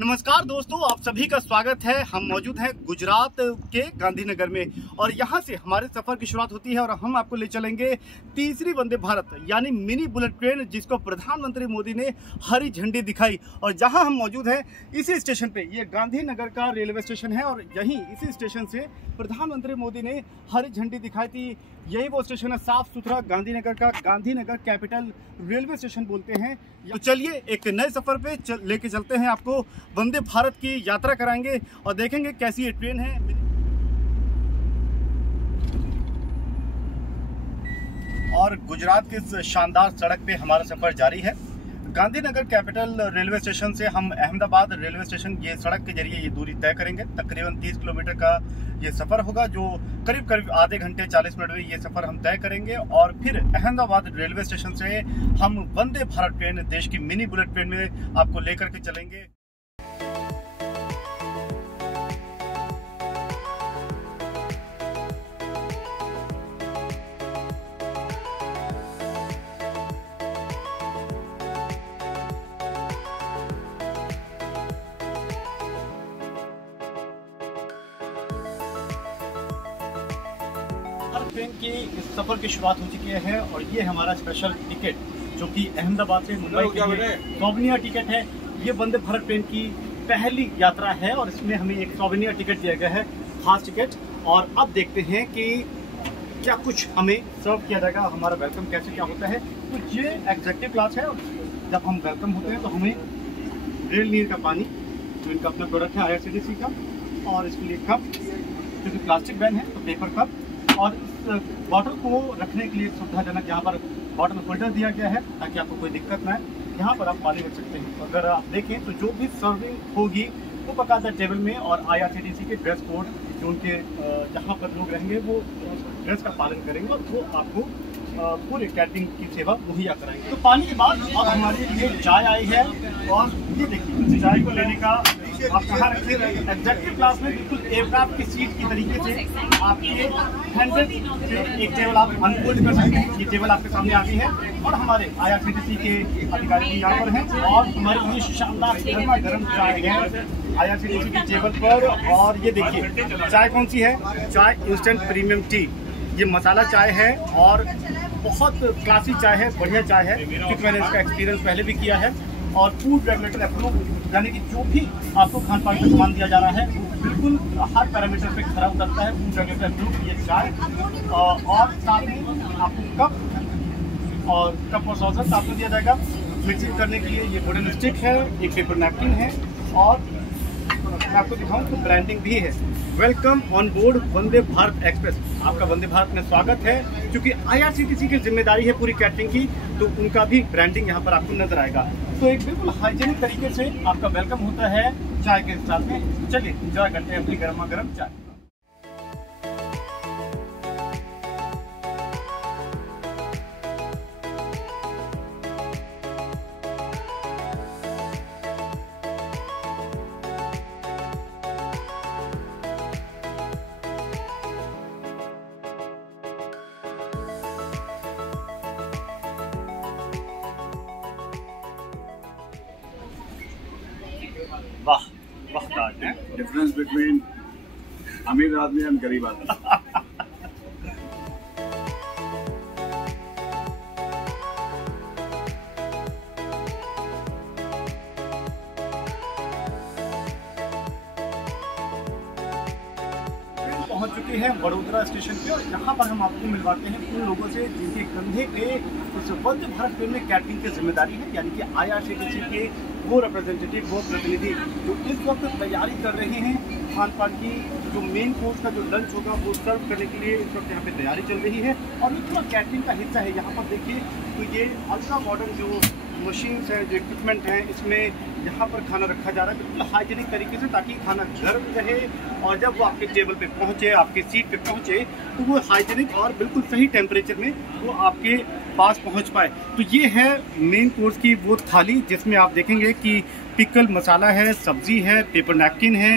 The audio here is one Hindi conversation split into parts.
नमस्कार दोस्तों, आप सभी का स्वागत है। हम मौजूद हैं गुजरात के गांधीनगर में और यहाँ से हमारे सफर की शुरुआत होती है और हम आपको ले चलेंगे तीसरी वंदे भारत यानी मिनी बुलेट ट्रेन, जिसको प्रधानमंत्री मोदी ने हरी झंडी दिखाई। और जहाँ हम मौजूद हैं इसी स्टेशन पे, ये गांधीनगर का रेलवे स्टेशन है और यहीं इसी स्टेशन से प्रधानमंत्री मोदी ने हरी झंडी दिखाई थी। यही वो स्टेशन है, साफ सुथरा गांधीनगर का, गांधीनगर कैपिटल रेलवे स्टेशन बोलते हैं। तो चलिए एक नए सफर पे लेके चलते हैं, आपको वंदे भारत की यात्रा कराएंगे और देखेंगे कैसी ये ट्रेन है। और गुजरात की इस शानदार सड़क पे हमारा सफर जारी है। गांधीनगर कैपिटल रेलवे स्टेशन से हम अहमदाबाद रेलवे स्टेशन ये सड़क के जरिए ये दूरी तय करेंगे। तकरीबन 30 किलोमीटर का ये सफ़र होगा, जो करीब करीब आधे घंटे 40 मिनट में ये सफ़र हम तय करेंगे। और फिर अहमदाबाद रेलवे स्टेशन से हम वंदे भारत ट्रेन, देश की मिनी बुलेट ट्रेन में आपको लेकर के चलेंगे। ट्रेन की इस सफर की शुरुआत हो चुकी है और ये हमारा स्पेशल टिकट, जो कि अहमदाबाद से मुंबई के लिए सोवेनियर टिकट है। ये वंदे भारत ट्रेन की पहली यात्रा है और इसमें हमें एक सोवेनियर टिकट दिया गया है, खास टिकट। और अब देखते हैं कि क्या कुछ हमें सर्व किया जाएगा, हमारा वेलकम कैसे क्या होता है। तो ये एग्जीक्यूटिव क्लास है और जब हम वेलकम होते हैं तो हमें रेल नीर का पानी, जो इनका अपना प्रोडक्ट है IRCTC का, और इसके लिए कप, क्योंकि प्लास्टिक बैन है तो पेपर कप, और इस बॉटल को रखने के लिए सुविधाजनक यहाँ पर बॉटल होल्डर दिया गया है ताकि आपको कोई दिक्कत ना है। यहाँ पर आप पानी रख सकते हैं। अगर आप देखें तो जो भी सर्विंग होगी वो बाकायदा टेबल में, और IRCTC के ड्रेस कोड, जो उनके जहाँ पर लोग रहेंगे वो ड्रेस का पालन करेंगे और वो आपको पूरे कैटरिंग की सेवा मुहैया कराएंगे। तो पानी के बाद अब हमारे लिए चाय आई है और ये देखिए, चाय को लेने का आप कहाँ रखें। एग्जीक्यूटिव क्लास में बिल्कुल एयरक्राफ्ट की सीट की तरीके से आपके हैंडल से एक टेबल आप अनफोल्ड कर सकते हैं। ये टेबल आपके सामने आ गई है और हमारे IRCTC के अधिकारी भी यहाँ पर हैं और हमारे लिए शानदार गर्मा गर्म चाय है IRCTC की टेबल पर। और ये देखिए चाय कौन सी है, चाय इंस्टेंट प्रीमियम टी। ये मसाला चाय है और बहुत क्लासी चाय है, बढ़िया चाय है, क्योंकि मैंने इसका एक्सपीरियंस पहले भी किया है। और फूड रेगुलेटर अप्रूव, यानी कि जो भी आपको खान पान का सामान दिया जा रहा है वो बिल्कुल हर पैरामीटर पे खरा उतरता है। फूड रेगुलेटर अप्रूव ये चाय, और साथ में आपको कप और सॉसर साथ में दिया जाएगा। मिक्सिंग करने के लिए ये वुडन स्टिक है, एक पेपर नैपकिन है, और मैं आपको दिखाऊं तो ब्रांडिंग भी है। Welcome on board Vande Bharat express. आपका वंदे भारत में स्वागत है। क्योंकि IRCTC की जिम्मेदारी है पूरी कैटरिंग की, तो उनका भी ब्रांडिंग यहाँ पर आपको नजर आएगा। तो एक बिल्कुल हाइजीनिक तरीके से आपका वेलकम होता है चाय के साथ में। चलिए एंजॉय करते हैं अपनी गर्मा गर्म चाय। वाह वाह, ताज है। डिफरेंस बिटवीन अमीर आदमी एंड गरीब आदमी। पहुंच चुके हैं वडोदरा स्टेशन पे और यहाँ पर हम आपको मिलवाते हैं उन लोगों से जिनके कंधे पे उस वंदे भारत ट्रेन में कैटरिंग की जिम्मेदारी है, यानी कि IRCTC के वो रिप्रेजेंटेटिव, वो प्रतिनिधि जो इस वक्त तैयारी कर रहे हैं खान पान की। जो मेन कोर्स का जो लंच होगा वो सर्व करने के लिए इस वक्त यहाँ पे तैयारी चल रही है और ये पूरा कैटरिंग का हिस्सा है। यहाँ पर देखिए तो ये अल्ट्रा मॉडर्न जो मशीन्स हैं, जो इक्विपमेंट हैं, इसमें यहाँ पर खाना रखा जा रहा है बिल्कुल हाइजीनिक तरीके से, ताकि खाना गर्म रहे और जब वो आपके टेबल पे पहुँचे, आपके सीट पे पहुँचे, तो वो हाइजीनिक और बिल्कुल सही टेम्परेचर में वो आपके पास पहुँच पाए। तो ये है मेन कोर्स की वो थाली, जिसमें आप देखेंगे कि पिकल मसाला है, सब्जी है, पेपर नैपकिन है,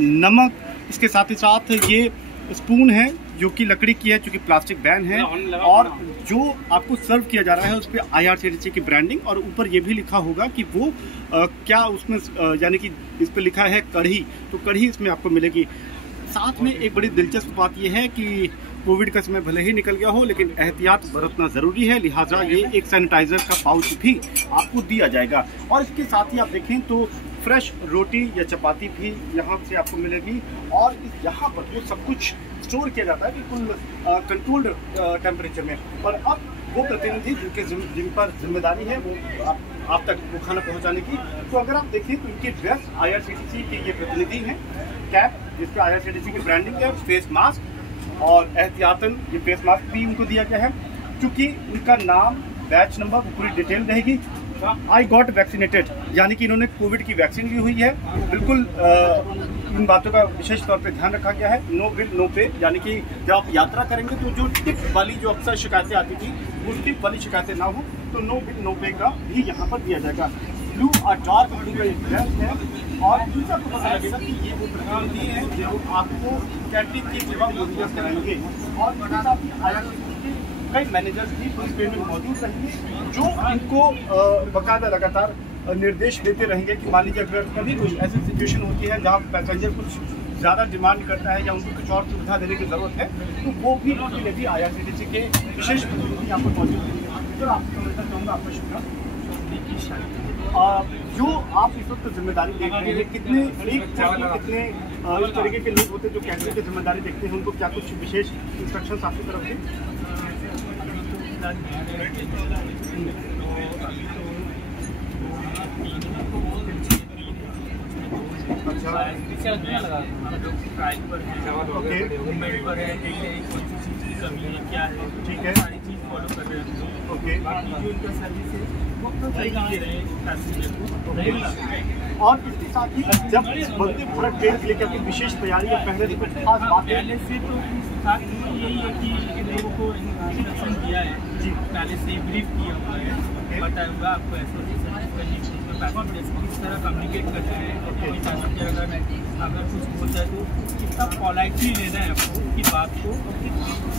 नमक, इसके साथ ही साथ ये स्पून है जो कि लकड़ी की है, चूँकि प्लास्टिक बैन है, और जो आपको सर्व किया जा रहा है उस पर IRCTC की ब्रांडिंग, और ऊपर ये भी लिखा होगा कि वो क्या उसमें यानी कि इस पर लिखा है कढ़ी, तो कढ़ी इसमें आपको मिलेगी। साथ में एक बड़ी दिलचस्प बात यह है कि कोविड का समय भले ही निकल गया हो, लेकिन एहतियात बरतना ज़रूरी है, लिहाजा ये एक सैनिटाइज़र का पाउच भी आपको दिया जाएगा। और इसके साथ ही आप देखें तो फ्रेश रोटी या चपाती भी यहाँ से आपको मिलेगी, और यहाँ पर वो सब कुछ स्टोर किया जाता है बिल्कुल कंट्रोल्ड टेम्परेचर में। और अब वो प्रतिनिधि जिन पर जिम्मेदारी है वो आप तक वो खाना पहुँचाने की, तो अगर आप देखें तो इनकी ड्रेस IRCTC के ये प्रतिनिधि हैं, कैप जिसका IRCTC की ब्रांडिंग है, फेस मास्क, और एहतियातन ये फेस मास्क भी उनको दिया गया है, क्योंकि उनका नाम, बैच नंबर, वो पूरी डिटेल रहेगी। आई गॉट वैक्सीनेटेड, यानी कि इन्होंने कोविड की वैक्सीन ली हुई है। बिल्कुल इन बातों का विशेष तौर पे ध्यान रखा गया है। नो बिल नो पे, यानी कि जब आप यात्रा करेंगे तो जो टिप वाली जो अक्सर शिकायतें आती थी, उस टिप वाली शिकायतें ना हो, तो नो बिल नो पे का भी यहाँ पर दिया जाएगा। ब्लू और डार्क ब्लू का ड्रेस है, और दूसरा आपको पता लगेगा कि ये वो प्रतिनिधि हैं जो आपको कैंटीन की सेवा मुहैया कराएंगे। और इसके साथ ही IRCTC के कई मैनेजर्स भी उस ट्रेन में मौजूद रहेंगे, जो इनको बाकायदा लगातार निर्देश देते रहेंगे कि मान लीजिए अगर कभी कोई ऐसी सिचुएशन होती है जहाँ पैसेंजर कुछ ज़्यादा डिमांड करता है या उनको कुछ और सुविधा देने की ज़रूरत है, तो वो भी उसके लिए भी IRCTC के विशेष प्रतिनिधि यहाँ पर मौजूद रहेंगे। तो आपको समझना चाहूँगा, आपका शुक्रिया। जो आप इस वक्त जिम्मेदारी देख रहे हैं, कितने कितने इस तरीके के लोग होते हैं जो कैंटीन की जिम्मेदारी देखते हैं, उनको क्या कुछ विशेष इंस्ट्रक्शंस आपकी तरफ से? क्या है, ठीक है, सारी चीज़ फॉलो कर रहे हैं। ओके, बाकी जो इनका सर्विस है वो तो सही दे रहे हैं पैसेंजर को। और इसके साथ ही जब वंदे भारत ट्रेन के लिए क्या विशेष तैयारी या पहले से कुछ खास बात है? पहले से तो खास यही है कि इन लोगों को इंस्ट्रक्शन दिया है जी, पहले से ब्रीफ किया हुआ है, बताया हुआ आपको ऐसे सर्विस करनी है, पैसेंजर से किस तरह कम्युनिकेट करना है, कोई पैसेंजर अगर कुछ बोलता है तो कितना पॉलाइटली लेना है आपको उसकी बात को,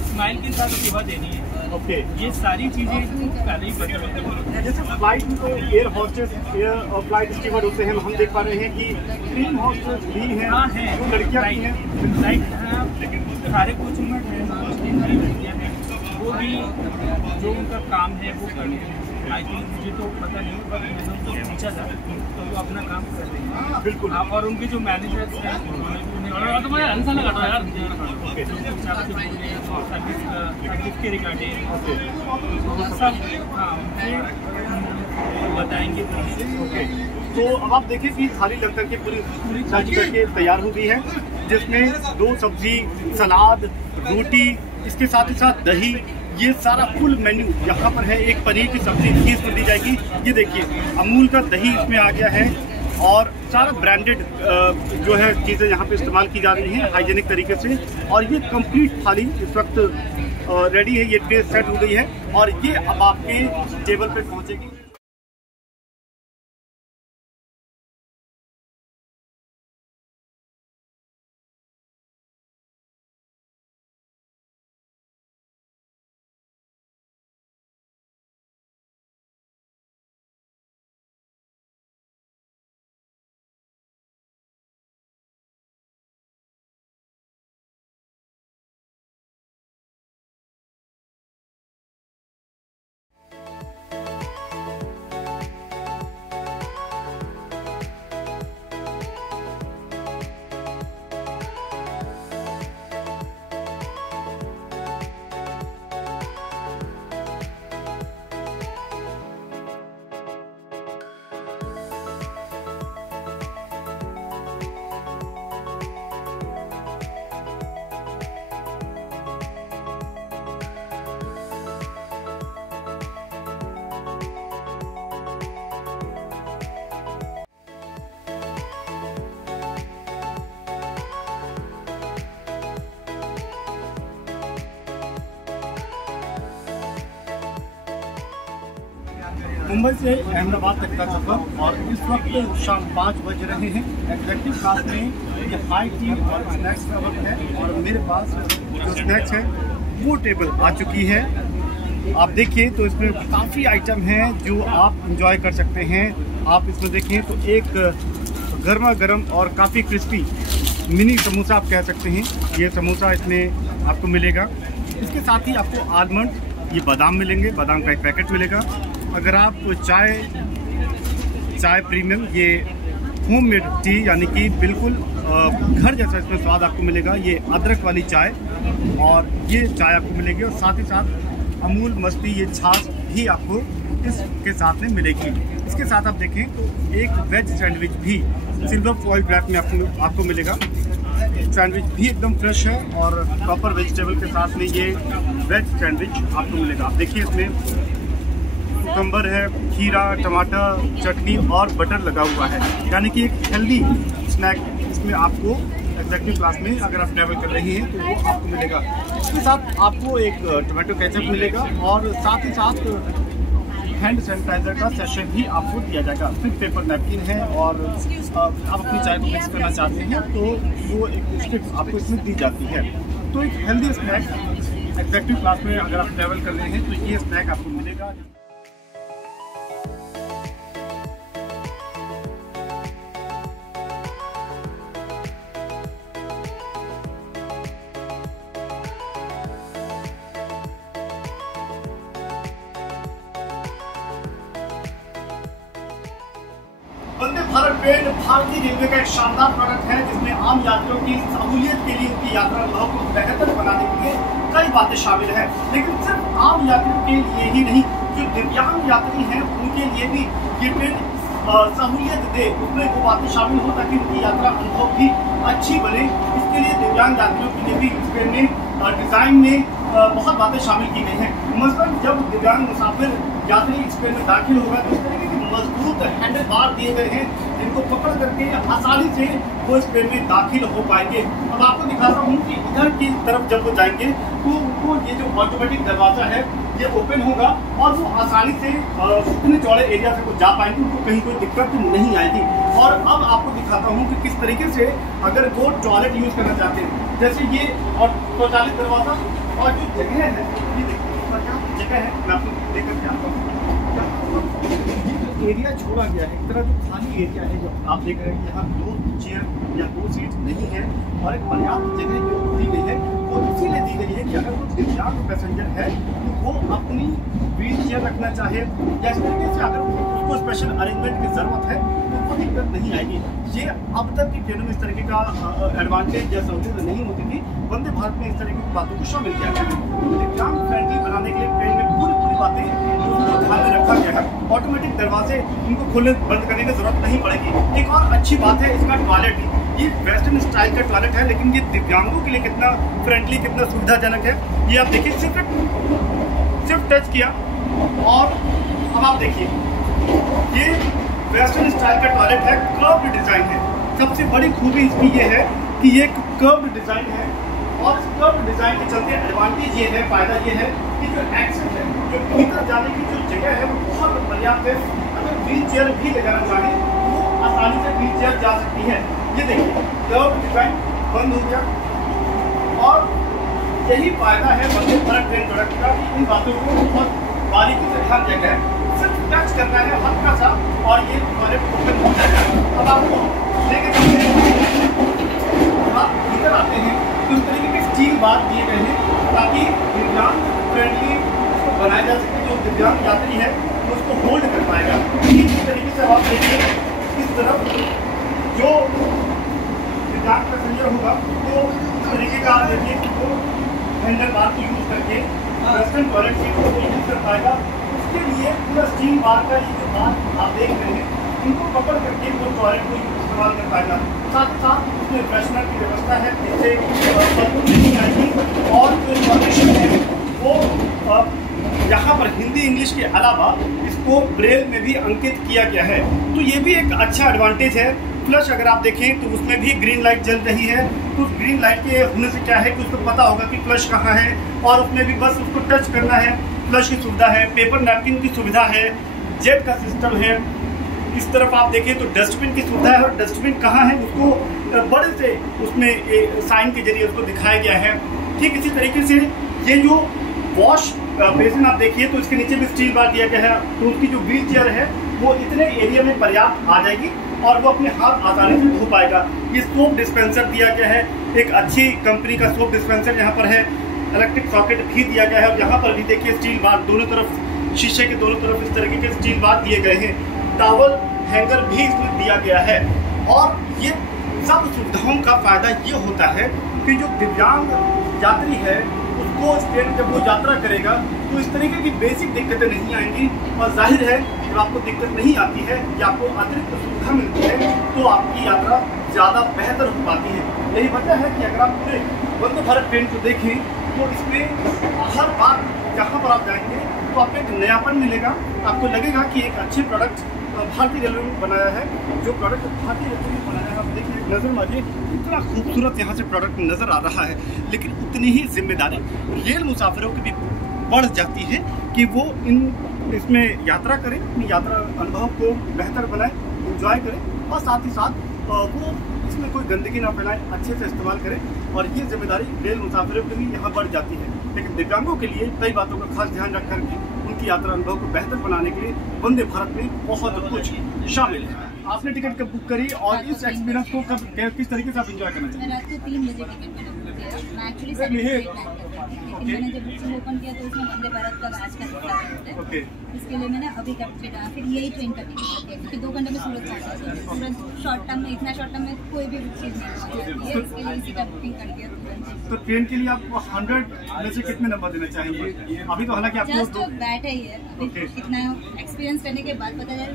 स्माइल के साथ सेवा देनी है। ओके, ये सारी चीज़ें पहले ही पता होती है। जैसे फ्लाइट में तो air hostess, air flight steward होते हैं, हम देख पा रहे हैं कि ट्रेन हॉस्टेस भी हैं, हाँ है, जो लड़कियाँ भी हैं, फ्लाइट सारे कोच में लड़कियाँ हैं, वो भी जो उनका काम है वो कर रहे हैं। आई थिंक मुझे तो पता नहीं, पर मैंने उनको पूछा था तो वो अपना काम कर रहे हैं बिल्कुल। और उनके जो मैनेजर्स हैं सर्विस के रिगार्डिंग सब हाँ बताएंगे। ओके, तो अब आप देखिए कि थाली लग करके पूरी सज करके तैयार हो गई है, जिसमें 2 सब्जी, सलाद, रोटी, इसके साथ ही साथ दही, ये सारा फुल मेन्यू यहाँ पर है। एक पनीर की सब्जी भी इसमें दी जाएगी। ये देखिए अमूल का दही इसमें आ गया है, और सारा ब्रांडेड जो है चीज़ें यहाँ पे इस्तेमाल की जा रही हैं हाइजेनिक तरीके से। और ये कंप्लीट थाली इस वक्त रेडी है, ये ट्रे सेट हो गई है, और ये अब आपके टेबल पे पहुँचेगी। मुंबई से अहमदाबाद तक का सफर और इस वक्त शाम 5 बज रहे हैं। एग्जेक्टिव क्लास में ये हाई टी और स्नैक्स का वक्त है और मेरे पास जो स्नैक्स है वो टेबल आ चुकी है। आप देखिए तो इसमें काफ़ी आइटम हैं जो आप इंजॉय कर सकते हैं। आप इसमें देखें तो एक गर्मा गर्म और काफ़ी क्रिस्पी मिनी समोसा आप कह सकते हैं, ये समोसा इसमें आपको मिलेगा। इसके साथ ही आपको आलमंड, ये बादाम मिलेंगे, बादाम का एक पैकेट मिलेगा। अगर आप चाय प्रीमियम, ये होममेड टी यानी कि बिल्कुल घर जैसा इसमें स्वाद आपको मिलेगा। ये अदरक वाली चाय और ये चाय आपको मिलेगी और साथ ही साथ अमूल मस्ती ये छाछ भी आपको इसके साथ में मिलेगी। इसके साथ आप देखें तो एक वेज सैंडविच भी सिल्वर फॉइल रैप में आपको मिलेगा। सैंडविच भी एकदम फ्रेश है और प्रॉपर वेजिटेबल के साथ में ये वेज सैंडविच आपको मिलेगा। आप देखिए इसमें कुकम्बर है, खीरा, टमाटर, चटनी और बटर लगा हुआ है, यानी कि एक हेल्दी स्नैक इसमें आपको एग्जेक्टिव क्लास में अगर आप ट्रैवल कर रही हैं तो वो आपको मिलेगा। इसके साथ आपको एक टोमेटो केचप मिलेगा और साथ ही साथ हैंड सैनिटाइजर का सेशन भी आपको दिया जाएगा। फिर पेपर नैपकिन है और आप अपनी चाय को मिक्स करना चाहते हैं तो वो एक स्टिक आपको इसमें दी जाती है। तो एक हेल्दी स्नैक एग्जेक्टिव क्लास में अगर आप ट्रैवल कर रहे हैं तो ये स्नैक आपको मिलेगा। वंदे भारत ट्रेन भारतीय रेलवे का एक शानदार प्रोडक्ट है जिसमें आम यात्रियों की सहूलियत के लिए उनकी यात्रा अनुभव को बेहतर बनाने के लिए कई बातें शामिल है। लेकिन सिर्फ आम यात्रियों के लिए ही नहीं, जो दिव्यांग यात्री हैं उनके लिए भी ये ट्रेन सहूलियत दे, उसमें वो बातें शामिल हो ताकि उनकी यात्रा अनुभव भी अच्छी बने। इसके लिए दिव्यांग यात्रियों के लिए भी इस ट्रेन में डिज़ाइन में बहुत बातें शामिल की गई हैं। मसलन जब दिव्यांग मुसाफिर यात्री इस ट्रेन में दाखिल होगा तो इस तरीके के मजबूत हैंडल बार दिए गए हैं जिनको पकड़ करके आसानी से वो इस ट्रेन में दाखिल हो पाएंगे। अब आपको दिखाता हूँ कि इधर की तरफ जब वो जाएंगे तो उनको ये जो ऑटोमेटिक दरवाजा है ये ओपन होगा और वो आसानी से इतने चौड़े एरिया से वो जा पाएंगे, उनको कहीं कोई दिक्कत नहीं आएगी। और अब आपको दिखाता हूँ कि किस तरीके से अगर वो टॉयलेट यूज करना चाहते हैं, जैसे ये और स्वचालित दरवाजा और जो जगह है, ये जगह है मैं आपको लेकर के आता हूँ। एरिया छोड़ा गया है, एक तरह जो खाली एरिया है जो आप देख रहे हैं, यहाँ 2 चेयर या 2 सीट नहीं है और एक पर्याप्त जगह जो दी गई है वो इसीलिए दी गई है कि अगर वो दिव्यांग पैसेंजर है तो वो अपनी व्हील चेयर रखना चाहे या इस तरीके से अगर उसको स्पेशल अरेंजमेंट की जरूरत है तो कोई दिक्कत नहीं आएगी। ये अब तक की ट्रेनों में इस तरीके का एडवांटेज या सहूलियत नहीं होती थी। वंदे भारत में इस तरीके की बातों को शामिल किया गया है। दिव्यांग फ्रेंडली बनाने के लिए ट्रेन में पूरी बातें ध्यान में रखा गया है। ऑटोमेटिक दरवाजे इनको खोलने बंद करने की जरूरत नहीं पड़ेगी। एक और अच्छी बात है इसका टॉयलेट, ये वेस्टर्न स्टाइल का टॉयलेट है लेकिन ये दिव्यांगों के लिए कितना फ्रेंडली, कितना सुविधाजनक है। ये आप देखिए, सिर्फ टच किया और अब आप देखिए ये वेस्टर्न स्टाइल का टॉयलेट है, कर्व्ड डिजाइन है। सबसे बड़ी खूबी इसकी ये है कि ये कर्व्ड डिजाइन है और इस कर्व्ड डिजाइन के चलते एडवांटेज ये है, फायदा ये है कि जो एक्सेस है, जो भीतर जाने की जो जगह है वो बहुत पर्याप्त है। अगर व्हील चेयर भी ले जाना चाहे तो वो आसानी से व्हील चेयर जा सकती है। ये देखिए कर्व्ड डिजाइन बंद हो गया और यही फायदा है वंदे भारत ट्रेन प्रोडक्ट का कि इन बातों को बहुत बारीकी से ध्यान दिया गया है। सिर्फ टच करना है हल्का सा और ये टॉयलेट ओपन हो जाएगा। अब आपको लेके चलते हैं, आप भीतर आते हैं तो इस तरीके के स्टील बार दिए गए हैं ताकि दिव्यांग फ्रेंडली उसको बनाया जा सके। जो दिव्यांग यात्री है वो उसको होल्ड कर पाएगा। इस तरीके से आप देखिए इस तरफ जो दिव्यांग पैसेंजर होगा वो इस तरीके का देखिए वो हैंडल बार को यूज करके वेस्टर्न टॉयलेट सीट को यूज कर पाएगा। उसके लिए पूरा स्टील बार का ये जो बार आप देख रहे हैं इनको पकड़ करके वो टॉयलेट को इस्तेमाल कर पाएगा। साथ ही साथ उसमें फ्रेशनर की व्यवस्था है, जिससे बदबू नहीं आएगी और जो इंफॉर्मेशन है वो यहाँ पर हिंदी इंग्लिश के अलावा इसको ब्रेल में भी अंकित किया गया है। तो ये भी एक अच्छा एडवांटेज है। फ्लश अगर आप देखें तो उसमें भी ग्रीन लाइट जल रही है, तो ग्रीन लाइट के होने से क्या है कि उसको पता होगा कि फ्लश कहाँ है और उसमें भी बस उसको टच करना है। फ्लश की सुविधा है, पेपर नैपकिन की सुविधा है, जेट का सिस्टम है। इस तरफ आप देखिए तो डस्टबिन की सुविधा है, और डस्टबिन कहाँ है उसको बड़े से उसमें साइन के जरिए उसको दिखाया गया है। ठीक इसी तरीके से ये जो वॉश बेसिन आप देखिए तो इसके नीचे भी स्टील बार दिया गया है, तो उसकी जो व्हील चेयर है वो इतने एरिया में पर्याप्त आ जाएगी और वो अपने हाथ आसानी से धो पाएगा। ये सोप डिस्पेंसर दिया गया है, एक अच्छी कंपनी का सोप डिस्पेंसर यहाँ पर है। इलेक्ट्रिक सॉकेट भी दिया गया है, और यहाँ पर भी देखिए स्टील बार दोनों तरफ, शीशे के दोनों तरफ इस तरीके के स्टील बार दिए गए हैं। टॉवल हैंगर भी इसमें दिया गया है। और ये सब सुविधाओं का फायदा ये होता है कि जो दिव्यांग यात्री है उसको ट्रेन जब वो यात्रा करेगा तो इस तरीके की बेसिक दिक्कतें नहीं आएंगी, और जाहिर है जब आपको दिक्कत नहीं आती है या आपको अतिरिक्त सुविधा मिलती है तो आपकी यात्रा ज़्यादा बेहतर हो पाती है। यही वजह है कि अगर आप पूरे वंदे भारत ट्रेन को देखें तो इसमें हर बार जहाँ पर आप जाएंगे तो आपको एक नयापन मिलेगा, आपको लगेगा कि एक अच्छी प्रोडक्ट भारतीय रेलवे ने बनाया है। जो प्रोडक्ट भारतीय रेलवे ने बनाया है, आप देखिए नजर मारिए, इतना खूबसूरत यहाँ से प्रोडक्ट नजर आ रहा है, लेकिन उतनी ही जिम्मेदारी रेल मुसाफिरों की भी बढ़ जाती है कि वो इसमें यात्रा करें, अपनी यात्रा अनुभव को बेहतर बनाएं, एंजॉय करें, और साथ ही साथ वो इसमें कोई गंदगी ना फैलाएं, अच्छे से इस्तेमाल करें। और ये जिम्मेदारी रेल मुसाफिरों के लिए यहाँ बढ़ जाती है। लेकिन दिव्यांगों के लिए कई बातों का खास ध्यान रख करके उनकी यात्रा अनुभव को बेहतर बनाने के लिए वंदे भारत में बहुत कुछ शामिल है। आपने टिकट कब बुक करी और इस एक्सपीरियंस को कब किस तरीके से आप एंजॉय करना चाहिए? रात को 3 बजे टिकट मैंने बुक किया। मैं एक्चुअली लेकिन मैंने जब बुकिंग ओपन किया तो उसमें वंदे भारत का आज का दिखा था। इसके लिए मैंने अभी फिर यही ट्रेन का टिकट किया, क्योंकि 2 घंटे में सूरत पहुंचा था। सूरत शॉर्ट टर्म में, इतना शॉर्ट टर्म में कोई भी चीज़ नहीं पहुंच जाती है, इसके लिए इसी का बुकिंग कर दिया। तो ट्रेन के लिए आप 100 में से कितने नंबर देना चाहेंगे? अभी तो हालांकि आपको जस्ट बैठ है ये, अभी कितना एक्सपीरियंस करने के बाद पता चल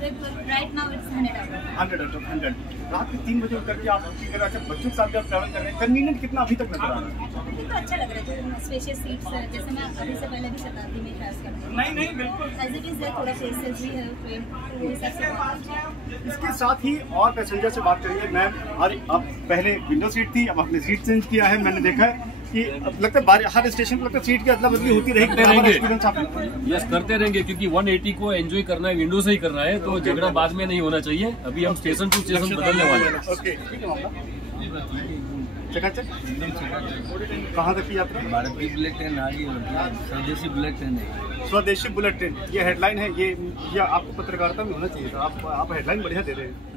right now it's 100 out of 100। रात के 3 बजे करके आप अच्छा बच्चों के साथ भी आप ट्रैवल कर रहे हैं, कन्वीनियंट कितना अभी तक नजर आ रहा है? मुझे तो अच्छा लग रहा है, जो स्पेशियस सीट्स है, जैसे मैं अभी से पहले भी शताब्दी में ट्रैवल करती हूँ। नहीं बिल्कुल एज इट इज है, थोड़ा स्पेशियस भी है ट्रेन, वो हिसाब से बहुत अच्छा है। इसके साथ ही और पैसेंजर से बात करेंगे। मैम, अरे अब पहले विंडो सीट थी, अब आपने सीट चेंज किया है। मैंने देखा है कि लगता है हर स्टेशन पर लगता है सीट की अदला बदली होती रहेगी। यस, करते रहेंगे, क्योंकि 180 को एंजॉय करना है, विंडो से ही करना है, तो झगड़ा बाद में नहीं होना चाहिए। अभी हम स्टेशन टू स्टेशन बदलने वाले हैं। ओके, ठीक है मामला चकाचक। कहाँ तक की यात्रा? भारतीय बुलेट ट्रेन आ रही है, स्वदेशी बुलेट ट्रेन है। स्वदेशी बुलेट ट्रेन, ये हेडलाइन है। ये आपको पत्रकारिता में होना चाहिए था। आप हेडलाइन बढ़िया दे रहे हैं।